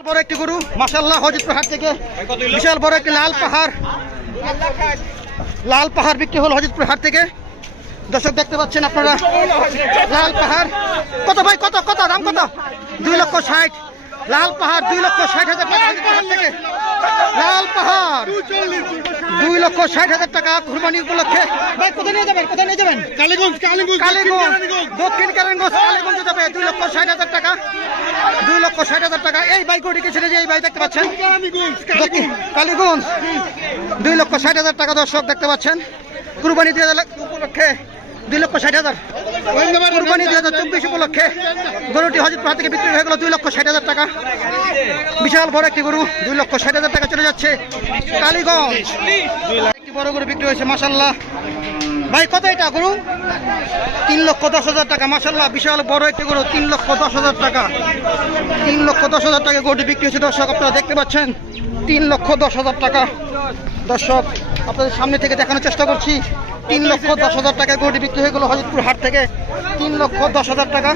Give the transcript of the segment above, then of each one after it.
বিশাল বড় একটি গরু মাশাআল্লাহ হযরতপুর হাট থেকে বিশাল বড় একটি লাল পাহাড় বিক্রি হলো হযরতপুর হাট থেকে। দর্শক দেখতে পাচ্ছেন আপনারা লাল পাহাড় কত ভাই কত কত দাম কত 2,60,000 লাল পাহাড় 2,60,000 টাকা হযরতপুর হাট থেকে। লাল পাহাড় 2,60,000 টাকা কুরবানি উপলক্ষে। ভাই কোথায় নিয়ে যাবেন কালীগঞ্জ দক্ষিণ কালীগঞ্জ কালীগঞ্জে যাবে 2,60,000 টাকা 2,60,000 টাকা। এই ভাই গরুটি ছেড়ে যে এই ভাই দেখতে পাচ্ছেন কালীগঞ্জ 2,60,000 টাকা। দর্শক দেখতে পাচ্ছেন কুরবানি উপলক্ষে 2,60,000 কুরবানি 2024 উপলক্ষে গরুটি হযরতপুর হাট থেকে বিক্রি হয়ে গেল 2,60,000 টাকা। বিশাল বড় একটি গরু 2,60,000 টাকা চলে যাচ্ছে কালীগঞ্জ। একটি বড় গরু বিক্রি হয়েছে মাশাআল্লাহ। ভাই কত এটা গরু 3,10,000 টাকা মাশাআল্লাহ। বিশাল বড় একটি গরু 3,10,000 টাকা 3,10,000 টাকা গরুটি বিক্রি হয়েছে। দর্শক আপনারা দেখতে পাচ্ছেন 3,10,000 টাকা। দর্শক আপনাদের সামনে থেকে দেখানোর চেষ্টা করছি 3,10,000 টাকা গরুটি বিক্রি হয়ে গেল হযরতপুর হাট থেকে 3,10,000 টাকা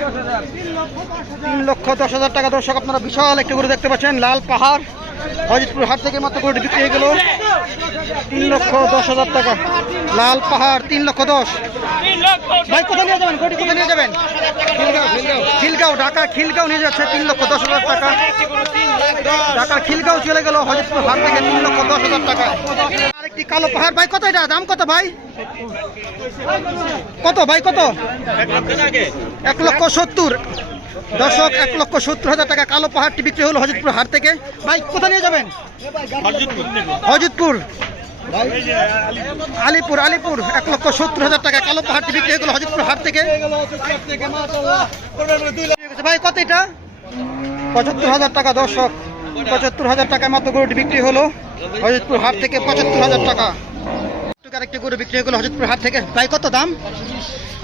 3,10,000 টাকা। দর্শক আপনারা বিশাল একটি গরু দেখতে পাচ্ছেন লাল পাহাড় হযরতপুর হাট থেকে মাত্র গরুটি বিক্রি হয়ে গেল 3,10,000 টাকা। লাল পাহাড় 3,10,000। ভাই কোথায় নিয়ে যাবেন গরুটি কোথায় নিয়ে যাবেন খিলগাঁও ঢাকা খিলগাঁও নিয়ে যাচ্ছে 3,10,000 টাকা। ঢাকা খিলগাঁও চলে গেল হযরতপুর হাট থেকে 3,10,000 টাকা। আরেকটি কালো পাহাড় ভাই কত এটা দাম কত ভাই কত ভাই কত 1,70,000 দর্শক 1,70,000 টাকা কালো পাহাড়টি বিক্রি হলো হযরতপুর হাট থেকে। ভাই কোথায় নিয়ে যাবেন হযরতপুর আলিপুর 1,70,000 টাকা কালো পাহাড়টি বিক্রি হয়ে গেল হযরতপুর হাট থেকে। ভাই কত এটা 75,000 টাকা। দর্শক 75,000 টাকায় মাত্র গরুটি বিক্রি হলো হযরতপুর হাট থেকে 75,000 টাকা। আরেকটি গরু বিক্রি হয়ে গেল হযরতপুর হাট থেকে। ভাই কত দাম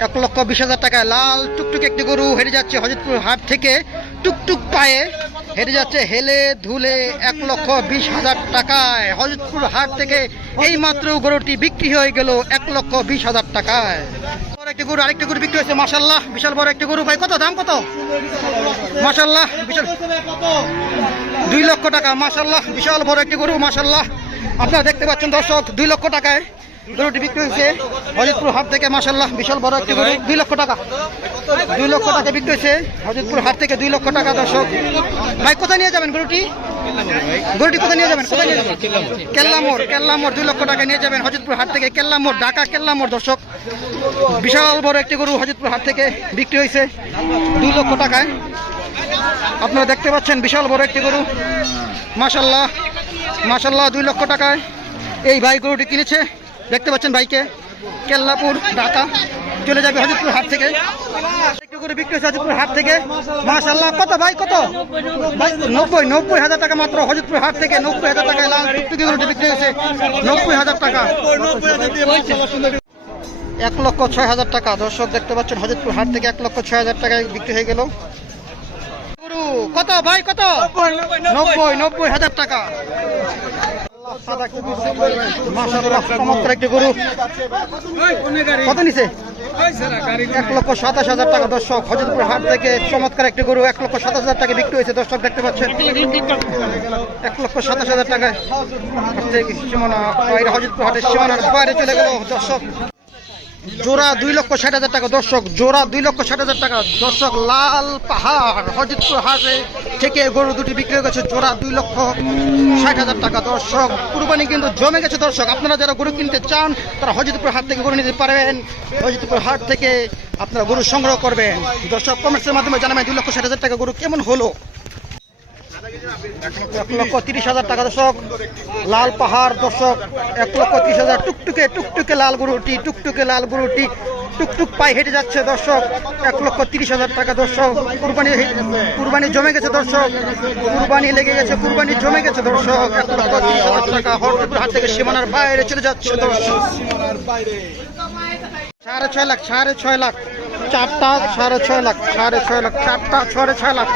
1,20,000 টাকায় লাল টুকটুক একটি গরু হেরে যাচ্ছে হযরতপুর হাট থেকে টুকটুক পায়ে হেরে যাচ্ছে হেলে ধুলে 1,20,000 টাকায় হযরতপুর হাট থেকে এই মাত্র গরুটি বিক্রি হয়ে গেল 1,20,000 টাকায়। একটি গরু আরেকটি গরু বিক্রি হয়েছে মাশাআল্লাহ বিশাল বড় একটি গরু। ভাই কত দাম কত মাশাআল্লাহ বিশাল 2 লক্ষ টাকা মাশাআল্লাহ বিশাল বড় একটি গরু মাশাআল্লাহ। আপনারা দেখতে পাচ্ছেন দর্শক 2 লক্ষ টাকায় গরুটি বিক্রি হয়েছে হযরতপুর হাট থেকে মাশাআল্লাহ বিশাল বড় একটি গরু 2 লক্ষ টাকা 2 লক্ষ টাকা বিক্রি হয়েছে হযরতপুর হাট থেকে 2 লক্ষ টাকা। দর্শক ভাই কোথায় নিয়ে যাবেন গরুটি কোথায় নিয়ে যাবেন কেল্লামোড় 2 লক্ষ টাকা নিয়ে যাবেন হযরতপুর হাট থেকে কেল্লামোড় ঢাকা কেল্লামোড়। দর্শক বিশাল বড় একটি গরু হযরতপুর হাট থেকে বিক্রি হয়েছে 2 লক্ষ টাকায়। আপনারা দেখতে পাচ্ছেন বিশাল বড় একটি গরু মাশাআল্লাহ 2 লক্ষ টাকায় এই ভাই গরুটি কিনেছে। দেখতে পাচ্ছেন ভাইকে কেল্লাপুর ঢাকা চলে যাবে হযরতপুর হাট থেকে। একটু করে বিক্রি হয়েছে হযরতপুর হাট থেকে মাশাআল্লাহ। কত ভাই কত ভাই 90,000 টাকা মাত্র হযরতপুর হাট থেকে 90,000 টাকায় লাল টুকটুকি গরুটি বিক্রি হয়েছে 90,000 টাকা 1,06,000 টাকা। দর্শক দেখতে পাচ্ছেন হযরতপুর হাট থেকে 1,06,000 টাকায় বিক্রি হয়ে গেল গরু। কত ভাই কত 90,000 টাকা মাশাআল্লাহ চমৎকার একটি গরু। কত নিছে 1,27,000 টাকা। দর্শক হযরতপুর হাট থেকে চমৎকার একটি গরু 1,27,000 টাকা বিক্রি হয়েছে। দর্শক দেখতে পাচ্ছেন 1,27,000 টাকায় সীমানা হযরতপুর হাটের সীমানার বাইরে চলে গেল। দর্শক জোড়া 2,60,000 টাকা। দর্শক জোড়া 2,60,000 টাকা। দর্শক লাল পাহাড় হযরতপুর হাটে থেকে গরু দুটি বিক্রি হয়ে গেছে জোড়া 2,60,000 টাকা। দর্শক কুরবানি কিন্তু জমে গেছে। দর্শক আপনারা যারা গরু কিনতে চান তারা হযরতপুর হাট থেকে গরু নিতে পারবেন। হযরতপুর হাট থেকে আপনারা গরু সংগ্রহ করবেন। দর্শক কমেন্টসের মাধ্যমে জানাবেন 2,60,000 টাকা গরু কেমন হলো। 1,30,000 টাকা। দর্শক লাল পাহাড় দর্শক 1,30,000 টুকটুকে লাল গরুটি টুকটুক পায়ে হেঁটে যাচ্ছে। দর্শক 1,30,000 টাকা। দর্শক কুরবানি জমে গেছে। দর্শক কুরবানি লেগে গেছে কুরবানি জমে গেছে। দর্শক 1,30,000 টাকা হযরতপুর হাট থেকে সীমানার বাইরে চলে যাচ্ছে। দর্শক 6.5 লাখ 6.5 লাখ চারটা 6.5 লাখ 6.5 লাখ চারটা 6.5 লাখ।